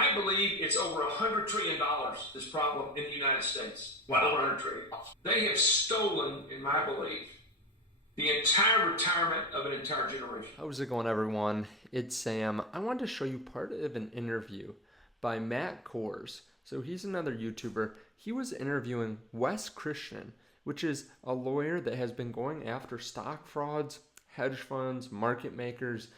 I believe it's over $100 trillion, this problem in the United States. Wow. Over $100 trillion. They have stolen, in my belief, the entire retirement of an entire generation. How's it going, everyone? It's Sam. I wanted to show you part of an interview by Matt Kors. So he's another YouTuber. He was interviewing Wes Christian, which is a lawyer that has been going after stock frauds, hedge funds, market makers,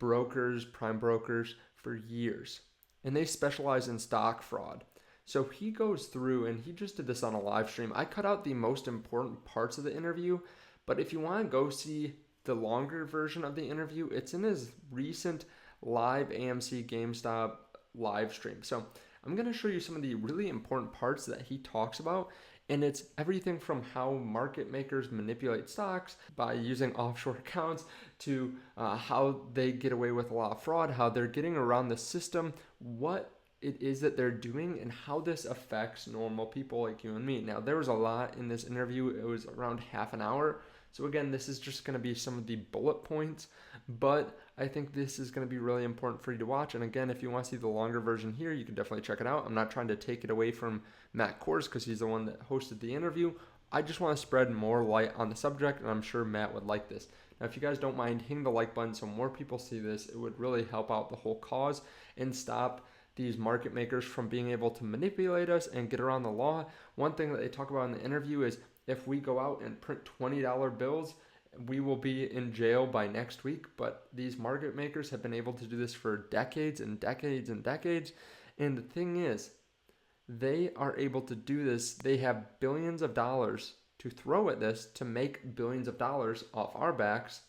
brokers, prime brokers for years. And they specialize in stock fraud. So he goes through, and he just did this on a live stream. I cut out the most important parts of the interview, but if you want to go see the longer version of the interview, it's in his recent live AMC GameStop live stream. So I'm going to show you some of the really important parts that he talks about. And it's everything from how market makers manipulate stocks by using offshore accounts to how they get away with a lot of fraud, how they're getting around the system, what it is that they're doing, and how this affects normal people like you and me. Now, there was a lot in this interview. It was around half an hour. So again, this is just going to be some of the bullet points, but I think this is going to be really important for you to watch. And again, if you want to see the longer version here, you can definitely check it out. I'm not trying to take it away from Matt Kors because he's the one that hosted the interview. I just want to spread more light on the subject, and I'm sure Matt would like this. Now, if you guys don't mind, hitting the like button so more people see this, it would really help out the whole cause and stop these market makers from being able to manipulate us and get around the law. One thing that they talk about in the interview is if we go out and print $20 bills, we will be in jail by next week. But these market makers have been able to do this for decades and decades and decades. And the thing is, they are able to do this. They have billions of dollars to throw at this to make billions of dollars off our backs.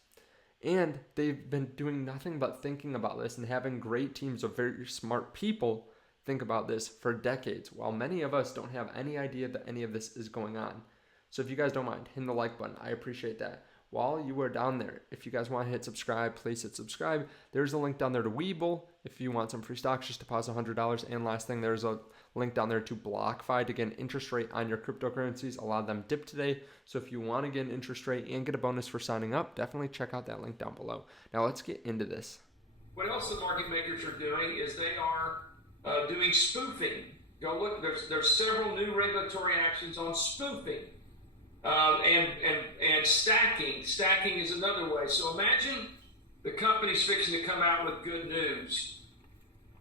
And they've been doing nothing but thinking about this and having great teams of very smart people think about this for decades, while many of us don't have any idea that any of this is going on. So if you guys don't mind, hit the like button. I appreciate that. While you are down there, if you guys want to hit subscribe, please hit subscribe. There's a link down there to Webull if you want some free stocks, just deposit $100. And last thing, there's a link down there to BlockFi to get an interest rate on your cryptocurrencies. A lot of them dipped today. So if you want to get an interest rate and get a bonus for signing up, definitely check out that link down below. Now let's get into this. What else the market makers are doing is they are doing spoofing. Go look, there's several new regulatory actions on spoofing. And stacking. Stacking is another way. So imagine the company's fixing to come out with good news.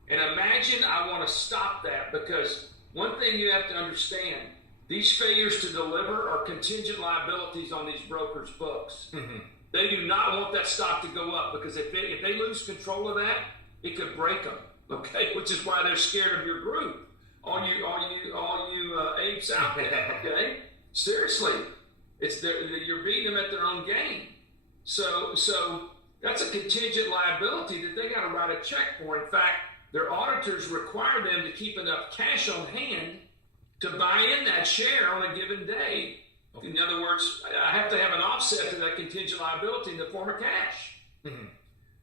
And imagine I want to stop that, because one thing you have to understand, these failures to deliver are contingent liabilities on these brokers' books. Mm-hmm. They do not want that stock to go up, because if they lose control of that, it could break them. Okay, which is why they're scared of your group. All you apes out there. Okay. Seriously, you're beating them at their own game. So that's a contingent liability that they got to write a check for. In fact, their auditors require them to keep enough cash on hand to buy in that share on a given day. In other words, I have to have an offset to that contingent liability in the form of cash, mm-hmm.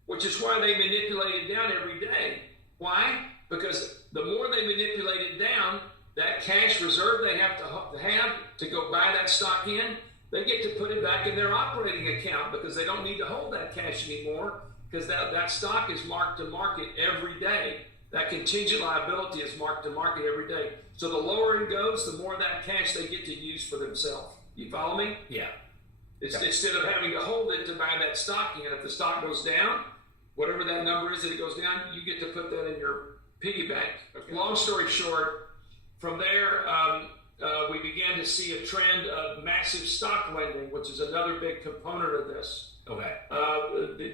which is why they manipulate it down every day. Why? Because the more they manipulate it down, that cash reserve they have to go buy that stock in, they get to put it back in their operating account, because they don't need to hold that cash anymore, because that stock is marked to market every day. That contingent liability is marked to market every day. So the lower it goes, the more of that cash they get to use for themselves. You follow me? Yeah. Instead of having to hold it to buy that stock in, if the stock goes down, whatever that number is that it goes down, you get to put that in your piggy bank. Okay. Long story short, from there, we began to see a trend of massive stock lending, which is another big component of this. Okay.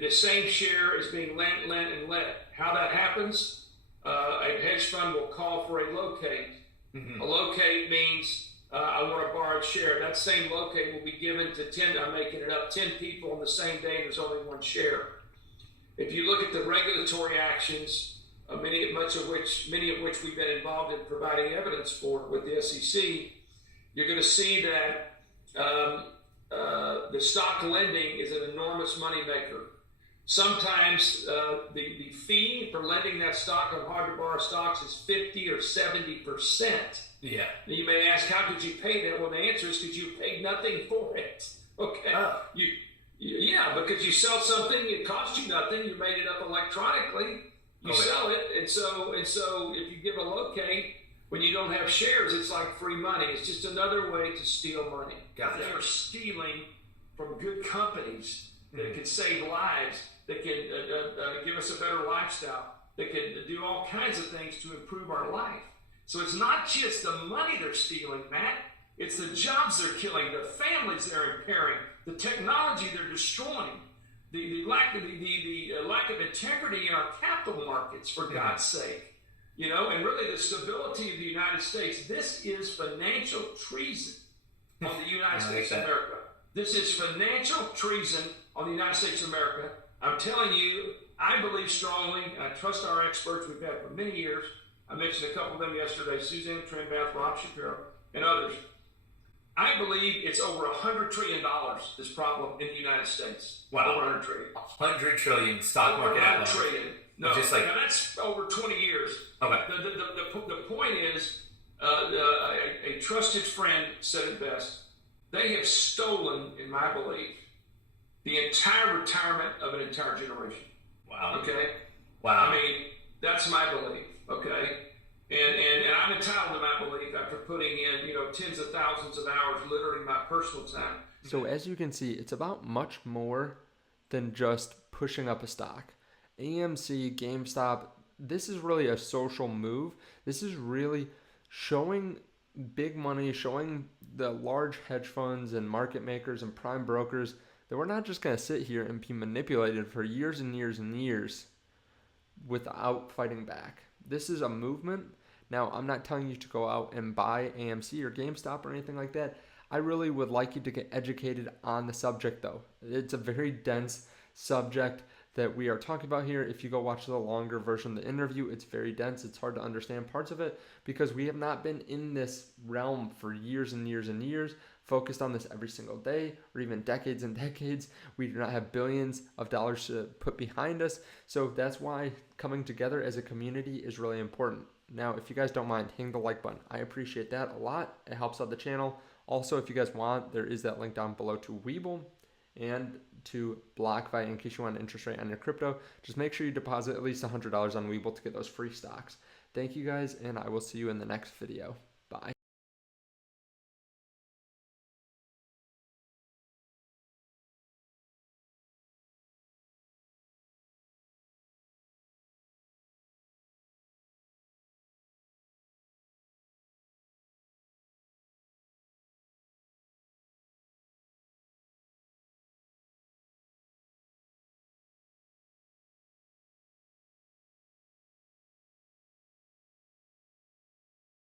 The same share is being lent. How that happens, a hedge fund will call for a locate. Mm-hmm. A locate means I want a borrowed share. That same locate will be given to 10, I'm making it up, 10 people on the same day, and there's only one share. If you look at the regulatory actions, many of which we've been involved in providing evidence for with the SEC, you're going to see that the stock lending is an enormous moneymaker. Sometimes the fee for lending that stock on hard to borrow stocks is 50 or 70%. Yeah. Now you may ask, how could you pay that? Well, the answer is because you paid nothing for it. Okay. Oh. Yeah, because you sell something, it costs you nothing. You made it up electronically. You sell it, and so if you give a locate when you don't have shares, it's like free money. It's just another way to steal money. They are stealing from good companies that can save lives, that can give us a better lifestyle, that can do all kinds of things to improve our life. So it's not just the money they're stealing, Matt. It's the jobs they're killing, the families they're impairing, the technology they're destroying, the lack of integrity in our capital markets, for God's sake. You know, and really the stability of the United States. This is financial treason on the United States of America. This is financial treason on the United States of America. I'm telling you, I believe strongly, and I trust our experts we've had for many years. I mentioned a couple of them yesterday, Suzanne Trimbath, Rob Shapiro, and others. I believe it's over $100 trillion, this problem in the United States. Wow. Over $100 trillion. 100 trillion stock market over $100 trillion. No, just like, now that's over 20 years. Okay. The point is, a trusted friend said it best. They have stolen, in my belief, the entire retirement of an entire generation. Wow. Okay? Wow. I mean, that's my belief, okay? And I'm entitled to my belief after putting in, tens of thousands of hours, literally my personal time. So as you can see, it's about much more than just pushing up a stock. AMC, GameStop, this is really a social move. This is really showing big money, showing the large hedge funds and market makers and prime brokers that we're not just going to sit here and be manipulated for years and years and years without fighting back. This is a movement. Now, I'm not telling you to go out and buy AMC or GameStop or anything like that. I really would like you to get educated on the subject, though. It's a very dense subject that we are talking about here. If you go watch the longer version of the interview, it's very dense. It's hard to understand parts of it because we have not been in this realm for years and years and years, focused on this every single day, or even decades and decades. We do not have billions of dollars to put behind us. So that's why coming together as a community is really important. Now, if you guys don't mind, hitting the like button. I appreciate that a lot. It helps out the channel. Also, if you guys want, there is that link down below to Webull and to BlockFi in case you want an interest rate on your crypto. Just make sure you deposit at least $100 on Webull to get those free stocks. Thank you guys, and I will see you in the next video.